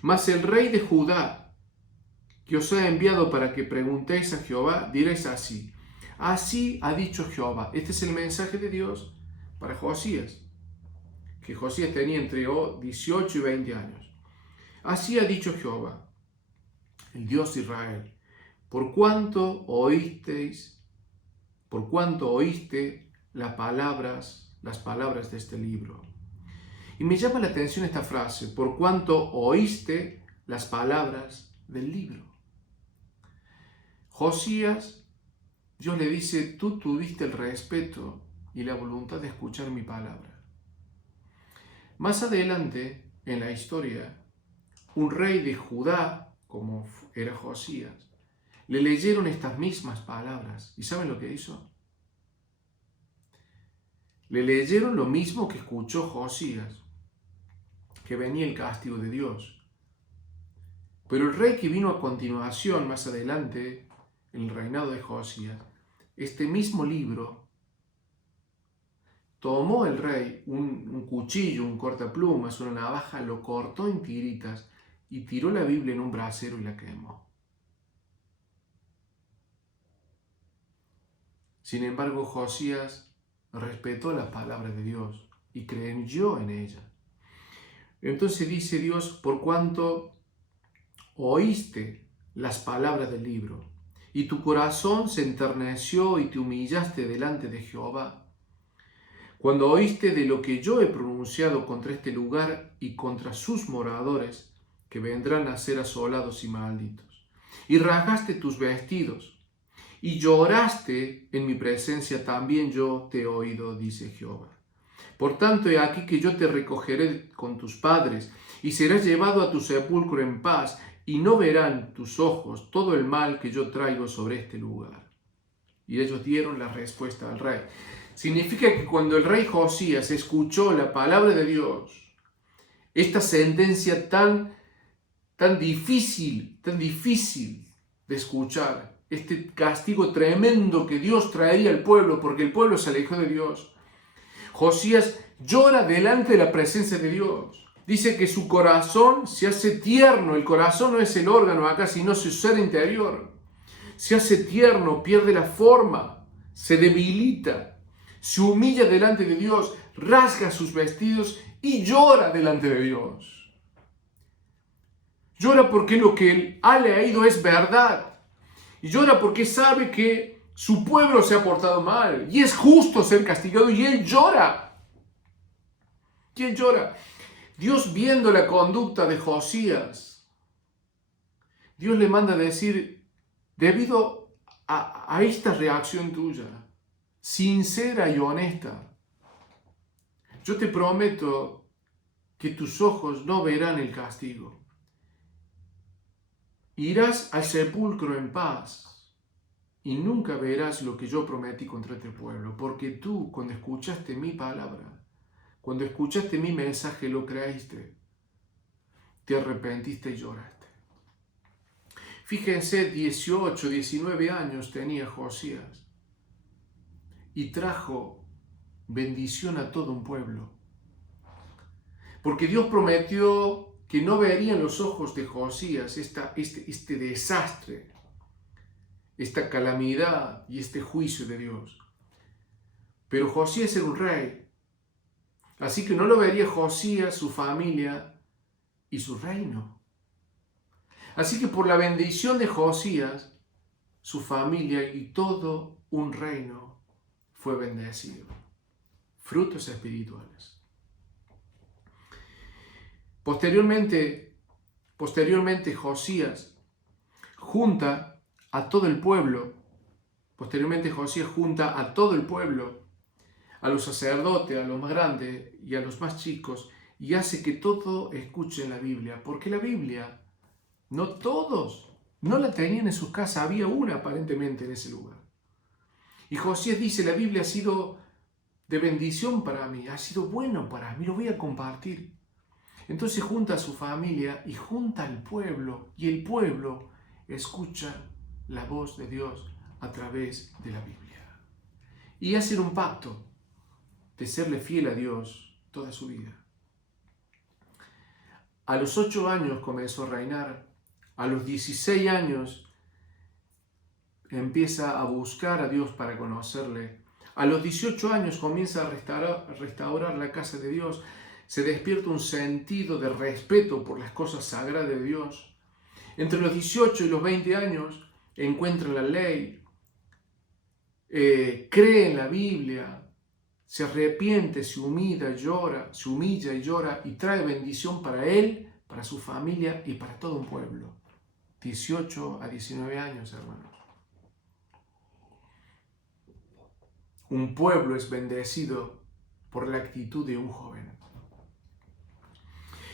mas el rey de Judá, que os ha enviado para que preguntéis a Jehová, diréis así: así ha dicho Jehová. Este es el mensaje de Dios para Josías, que Josías tenía entre 18 y 20 años. Así ha dicho Jehová, el Dios de Israel: por cuanto oíste las palabras de este libro. Y me llama la atención esta frase: por cuanto oíste las palabras del libro. Josías, Dios le dice: tú tuviste el respeto y la voluntad de escuchar mi palabra. Más adelante en la historia, un rey de Judá, como era Josías, le leyeron estas mismas palabras. ¿Y saben lo que hizo? Le leyeron lo mismo que escuchó Josías, que venía el castigo de Dios. Pero el rey que vino a continuación, más adelante, en el reinado de Josías, este mismo libro, tomó el rey un cuchillo, un cortaplumas, una navaja, lo cortó en tiritas y tiró la Biblia en un brasero y la quemó. Sin embargo, Josías respetó la palabra de Dios y creyó en ella. Entonces dice Dios: por cuanto oíste las palabras del libro, y tu corazón se enterneció y te humillaste delante de Jehová, cuando oíste de lo que yo he pronunciado contra este lugar y contra sus moradores, que vendrán a ser asolados y malditos, y rasgaste tus vestidos, y lloraste en mi presencia, también yo te he oído, dice Jehová. Por tanto, he aquí que yo te recogeré con tus padres, y serás llevado a tu sepulcro en paz, y no verán tus ojos todo el mal que yo traigo sobre este lugar. Y ellos dieron la respuesta al rey. Significa que cuando el rey Josías escuchó la palabra de Dios, esta sentencia tan difícil de escuchar, este castigo tremendo que Dios traería al pueblo porque el pueblo se alejó de Dios, Josías llora delante de la presencia de Dios. Dice que su corazón se hace tierno. El corazón no es el órgano acá, sino su ser interior. Se hace tierno, pierde la forma, se debilita, se humilla delante de Dios, rasga sus vestidos y llora delante de Dios. Llora porque lo que él ha leído es verdad. Y llora porque sabe que su pueblo se ha portado mal y es justo ser castigado, y él llora. ¿Y él llora? Dios, viendo la conducta de Josías, Dios le manda a decir, debido a esta reacción tuya, sincera y honesta, yo te prometo que tus ojos no verán el castigo. Irás al sepulcro en paz y nunca verás lo que yo prometí contra este pueblo, porque tú, cuando escuchaste mi palabra, cuando escuchaste mi mensaje, lo creíste, te arrepentiste y lloraste. Fíjense, 18, 19 años tenía Josías y trajo bendición a todo un pueblo. Porque Dios prometió que no verían los ojos de Josías este desastre, esta calamidad y este juicio de Dios. Pero Josías era un rey. Así que no lo vería Josías, su familia y su reino. Así que por la bendición de Josías, su familia y todo un reino fue bendecido. Frutos espirituales. Posteriormente Josías junta a todo el pueblo. A los sacerdotes, a los más grandes y a los más chicos, y hace que todo escuchen la Biblia, porque la Biblia, no todos, no la tenían en sus casas, había una aparentemente en ese lugar. Y Josías dice, la Biblia ha sido de bendición para mí, ha sido bueno para mí, lo voy a compartir. Entonces junta a su familia y junta al pueblo, y el pueblo escucha la voz de Dios a través de la Biblia. Y hacen un pacto de serle fiel a Dios toda su vida. A los 8 años comenzó a reinar. A los 16 años empieza a buscar a Dios para conocerle. A los 18 años comienza a restaurar la casa de Dios. Se despierta un sentido de respeto por las cosas sagradas de Dios. Entre los 18 y los 20 años encuentra la ley, cree en la Biblia, se arrepiente, se humilla y llora y trae bendición para él, para su familia y para todo un pueblo. 18 a 19 años, hermanos. Un pueblo es bendecido por la actitud de un joven.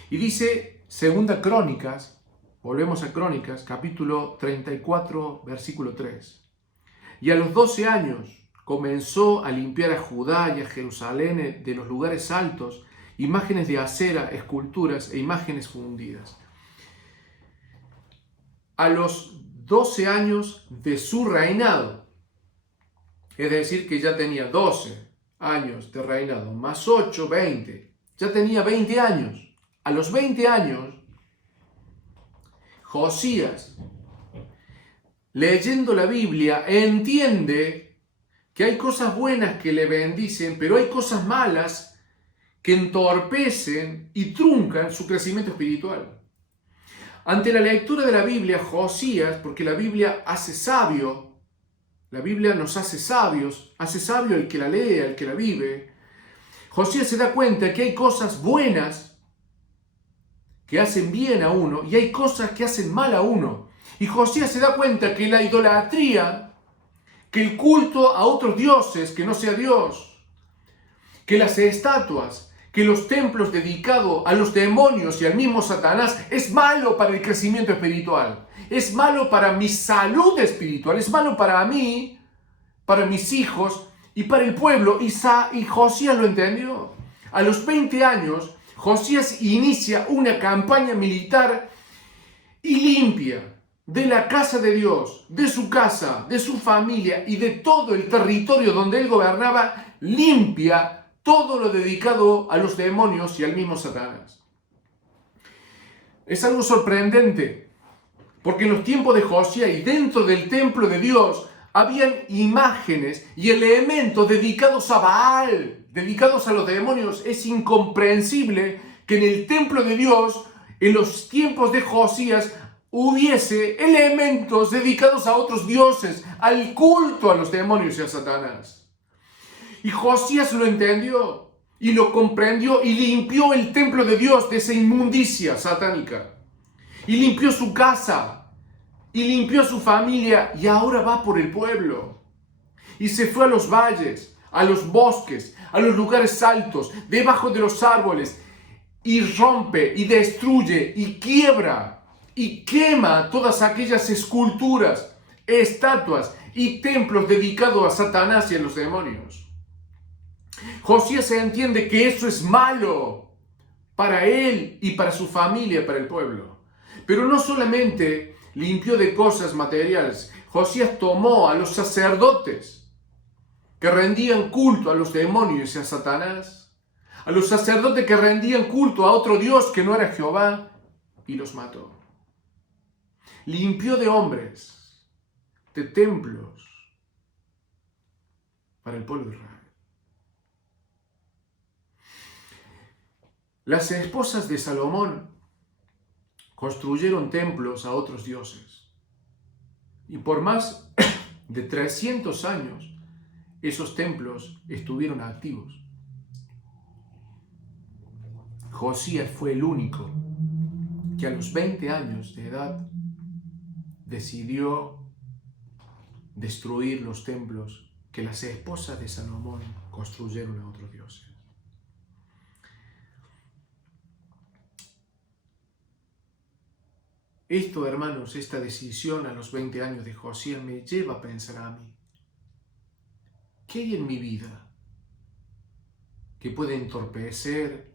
Y dice 2 Crónicas, volvemos a Crónicas, capítulo 34, versículo 3. Y a los 12 años comenzó a limpiar a Judá y a Jerusalén de los lugares altos, imágenes de acera, esculturas e imágenes fundidas. A los 12 años de su reinado, es decir, que ya tenía 12 años de reinado, más 8, 20, ya tenía 20 años. A los 20 años, Josías, leyendo la Biblia, entiende que hay cosas buenas que le bendicen, pero hay cosas malas que entorpecen y truncan su crecimiento espiritual. Ante la lectura de la Biblia, Josías, porque la Biblia hace sabio, la Biblia nos hace sabios, hace sabio el que la lee, el que la vive, Josías se da cuenta que hay cosas buenas que hacen bien a uno y hay cosas que hacen mal a uno. Y Josías se da cuenta que la idolatría, que el culto a otros dioses que no sea Dios, que las estatuas, que los templos dedicados a los demonios y al mismo Satanás es malo para el crecimiento espiritual, es malo para mi salud espiritual, es malo para mí, para mis hijos y para el pueblo. Y Josías lo entendió. A los 20 años, Josías inicia una campaña militar y limpia de la casa de Dios, de su casa, de su familia y de todo el territorio donde él gobernaba, limpia todo lo dedicado a los demonios y al mismo Satanás. Es algo sorprendente, porque en los tiempos de Josías y dentro del templo de Dios habían imágenes y elementos dedicados a Baal, dedicados a los demonios. Es incomprensible que en el templo de Dios, en los tiempos de Josías, hubiese elementos dedicados a otros dioses, al culto a los demonios y a Satanás. Y Josías lo entendió y lo comprendió y limpió el templo de Dios de esa inmundicia satánica. Y limpió su casa, y limpió su familia, y ahora va por el pueblo. Y se fue a los valles, a los bosques, a los lugares altos, debajo de los árboles, y rompe, y destruye, y quiebra, y quema todas aquellas esculturas, estatuas y templos dedicados a Satanás y a los demonios. Josías se entiende que eso es malo para él y para su familia, para el pueblo. Pero no solamente limpió de cosas materiales. Josías tomó a los sacerdotes que rendían culto a los demonios y a Satanás, a los sacerdotes que rendían culto a otro Dios que no era Jehová, y los mató. Limpió de hombres, de templos, para el pueblo de Israel. Las esposas de Salomón construyeron templos a otros dioses. Y por más de 300 años, esos templos estuvieron activos. Josías fue el único que a los 20 años de edad decidió destruir los templos que las esposas de Salomón construyeron a otros dioses. Esto, hermanos, esta decisión a los 20 años de Josías me lleva a pensar a mí, ¿qué hay en mi vida que puede entorpecer,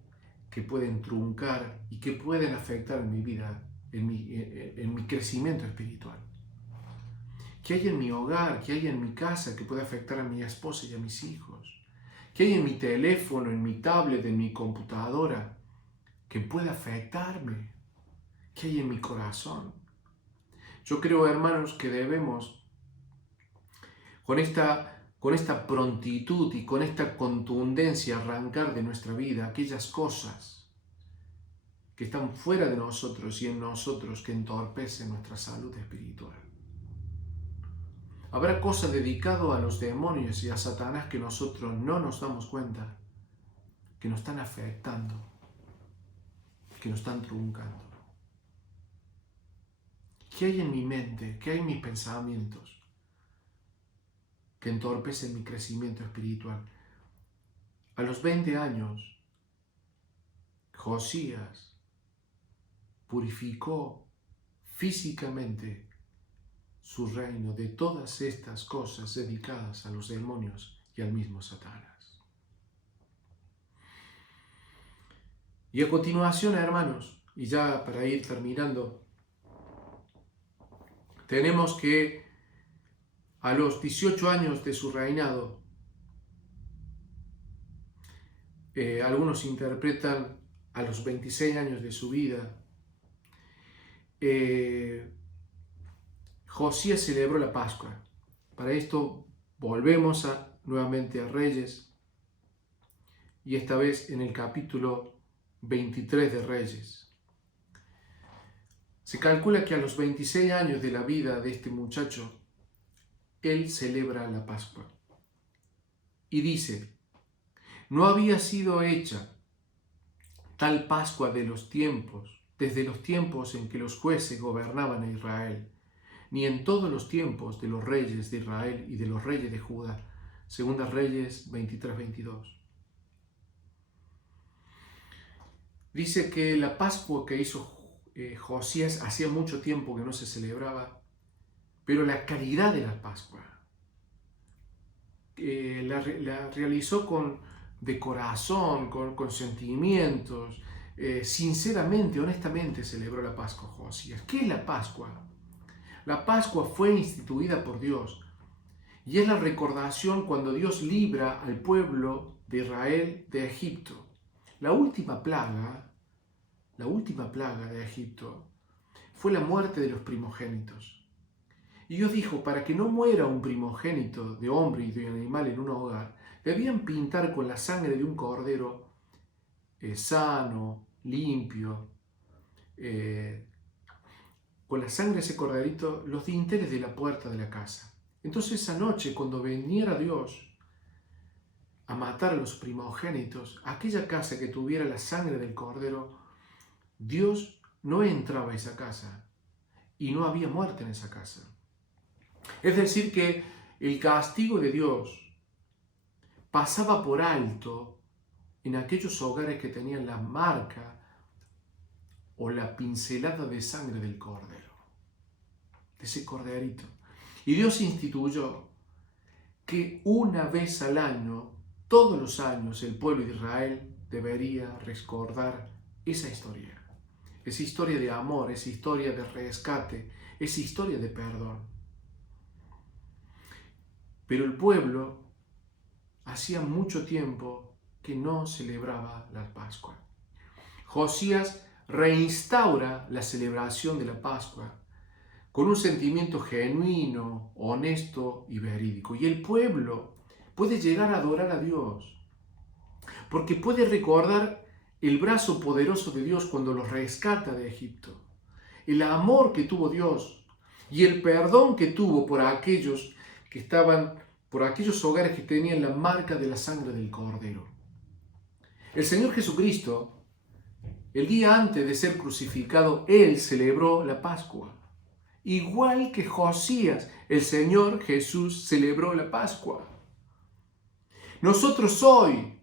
que pueden truncar y que pueden afectar en mi vida, en mi crecimiento espiritual? ¿Qué hay en mi hogar, qué hay en mi casa que puede afectar a mi esposa y a mis hijos? ¿Qué hay en mi teléfono, en mi tablet, en mi computadora que puede afectarme? ¿Qué hay en mi corazón? Yo creo, hermanos, que debemos, con esta prontitud y con esta contundencia, arrancar de nuestra vida aquellas cosas que están fuera de nosotros y en nosotros que entorpecen nuestra salud espiritual. Habrá cosas dedicadas a los demonios y a Satanás que nosotros no nos damos cuenta, que nos están afectando, que nos están truncando. ¿Qué hay en mi mente? ¿Qué hay en mis pensamientos que entorpecen mi crecimiento espiritual? A los 20 años, Josías purificó físicamente su reino de todas estas cosas dedicadas a los demonios y al mismo Satanás. Y a continuación, hermanos, y ya para ir terminando, tenemos que a los 18 años de su reinado, algunos interpretan a los 26 años de su vida, Josías celebró la Pascua. Para esto volvemos nuevamente a Reyes, y esta vez en el capítulo 23 de Reyes. Se calcula que a los 26 años de la vida de este muchacho, él celebra la Pascua. Y dice, no había sido hecha tal Pascua desde los tiempos en que los jueces gobernaban a Israel, ni en todos los tiempos de los reyes de Israel y de los reyes de Judá. Segunda Reyes 23-22. Dice que la Pascua que hizo Josías hacía mucho tiempo que no se celebraba, pero la calidad de la Pascua la realizó de corazón, con sentimientos, sinceramente, honestamente celebró la Pascua Josías. ¿Qué es la Pascua? La Pascua fue instituida por Dios y es la recordación cuando Dios libra al pueblo de Israel de Egipto. La última plaga de Egipto fue la muerte de los primogénitos. Y Dios dijo, para que no muera un primogénito de hombre y de animal en un hogar, debían pintar con la sangre de un cordero sano, limpio, con la sangre de ese corderito, los dinteles de la puerta de la casa. Entonces esa noche, cuando viniera Dios a matar a los primogénitos, aquella casa que tuviera la sangre del cordero, Dios no entraba a esa casa y no había muerte en esa casa. Es decir, que el castigo de Dios pasaba por alto en aquellos hogares que tenían la marca o la pincelada de sangre del cordero, de ese corderito. Y Dios instituyó que una vez al año, todos los años, el pueblo de Israel debería recordar esa historia de amor, esa historia de rescate, esa historia de perdón. Pero el pueblo hacía mucho tiempo que no celebraba la Pascua. Josías reinstaura la celebración de la Pascua con un sentimiento genuino, honesto y verídico. Y el pueblo puede llegar a adorar a Dios, porque puede recordar el brazo poderoso de Dios cuando los rescata de Egipto, el amor que tuvo Dios y el perdón que tuvo por aquellos que estaban, por aquellos hogares que tenían la marca de la sangre del Cordero. El Señor Jesucristo, el día antes de ser crucificado, Él celebró la Pascua. Igual que Josías, el Señor Jesús celebró la Pascua. Nosotros hoy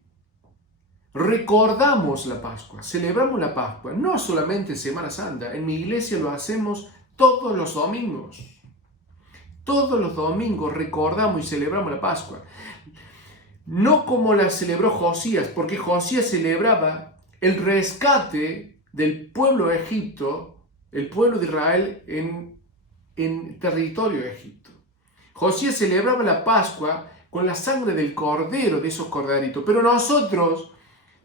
recordamos la Pascua, celebramos la Pascua, no solamente en Semana Santa, en mi iglesia lo hacemos todos los domingos. Todos los domingos recordamos y celebramos la Pascua. No como la celebró Josías, porque Josías celebraba el rescate del pueblo de Egipto, el pueblo de Israel en territorio de Egipto. Josías celebraba la Pascua con la sangre del cordero, de esos corderitos. Pero nosotros,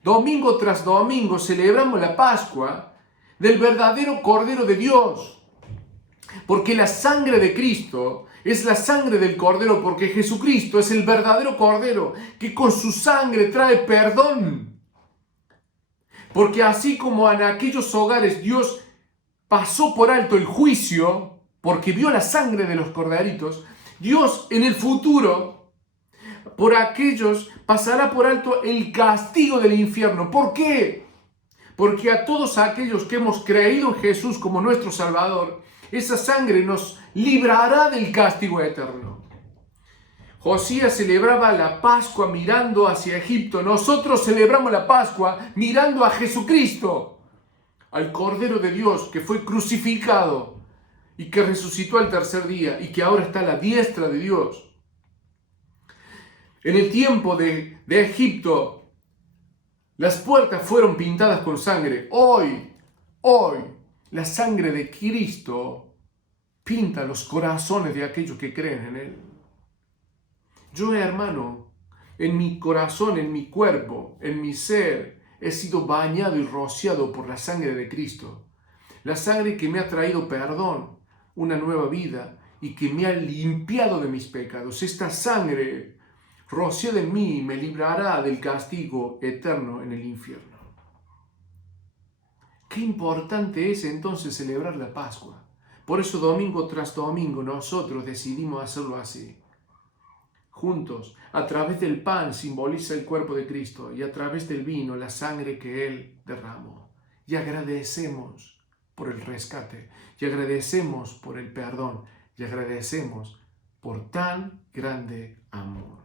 domingo tras domingo, celebramos la Pascua del verdadero Cordero de Dios. Porque la sangre de Cristo es la sangre del Cordero, porque Jesucristo es el verdadero Cordero que con su sangre trae perdón. Porque así como en aquellos hogares Dios pasó por alto el juicio, porque vio la sangre de los corderitos, Dios en el futuro, por aquellos, pasará por alto el castigo del infierno. ¿Por qué? Porque a todos aquellos que hemos creído en Jesús como nuestro Salvador, esa sangre nos librará del castigo eterno. Josías celebraba la Pascua mirando hacia Egipto. Nosotros celebramos la Pascua mirando a Jesucristo, al Cordero de Dios que fue crucificado y que resucitó al tercer día y que ahora está a la diestra de Dios. En el tiempo de Egipto, las puertas fueron pintadas con sangre. Hoy, la sangre de Cristo pinta los corazones de aquellos que creen en Él. Yo, hermano, en mi corazón, en mi cuerpo, en mi ser, he sido bañado y rociado por la sangre de Cristo. La sangre que me ha traído perdón, una nueva vida y que me ha limpiado de mis pecados. Esta sangre rociada en mí me librará del castigo eterno en el infierno. Qué importante es entonces celebrar la Pascua. Por eso domingo tras domingo nosotros decidimos hacerlo así. Juntos, a través del pan simboliza el cuerpo de Cristo y a través del vino la sangre que Él derramó. Y agradecemos por el rescate, y agradecemos por el perdón, y agradecemos por tan grande amor.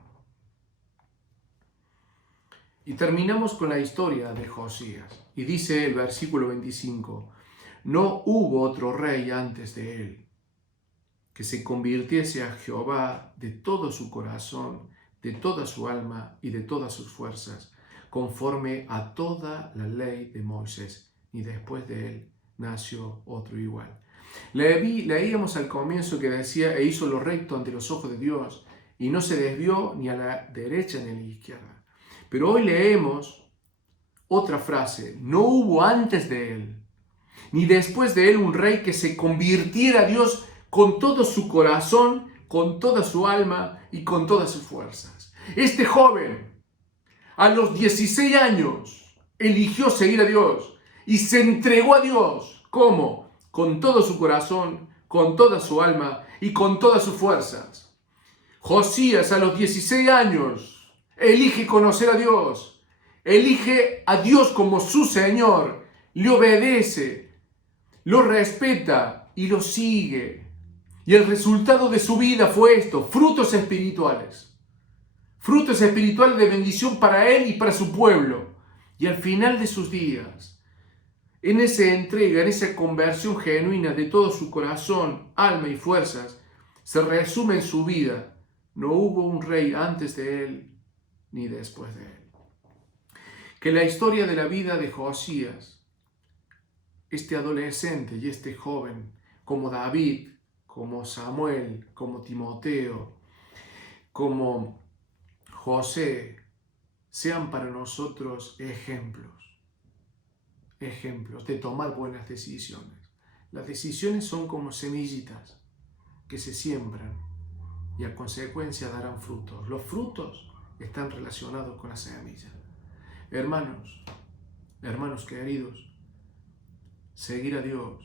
Y terminamos con la historia de Josías. Y dice el versículo 25, no hubo otro rey antes de él que se convirtiese a Jehová de todo su corazón, de toda su alma y de todas sus fuerzas, conforme a toda la ley de Moisés, y después de él nació otro igual. Leíamos al comienzo que decía, e hizo lo recto ante los ojos de Dios, y no se desvió ni a la derecha ni a la izquierda. Pero hoy leemos otra frase, no hubo antes de él, ni después de él un rey que se convirtiera a Dios con todo su corazón, con toda su alma y con todas sus fuerzas. Este joven, a los 16 años, eligió seguir a Dios y se entregó a Dios. ¿Cómo? Con todo su corazón, con toda su alma y con todas sus fuerzas. Josías, a los 16 años, elige conocer a Dios, elige a Dios como su Señor, le obedece, lo respeta y lo sigue. Y el resultado de su vida fue esto, frutos espirituales de bendición para él y para su pueblo. Y al final de sus días, en esa entrega, en esa conversión genuina de todo su corazón, alma y fuerzas, se resume en su vida, no hubo un rey antes de él ni después de él. Que la historia de la vida de Josías, este adolescente y este joven, como David, como Samuel, como Timoteo, como José, sean para nosotros ejemplos de tomar buenas decisiones. Las decisiones son como semillitas que se siembran y a consecuencia darán frutos. Los frutos están relacionados con la semilla. Hermanos queridos, seguir a Dios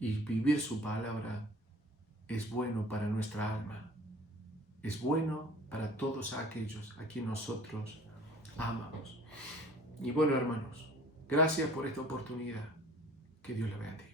y vivir su palabra es bueno para nuestra alma. Es bueno para todos aquellos a quien nosotros amamos. Y bueno, hermanos, gracias por esta oportunidad. Que Dios les bendiga.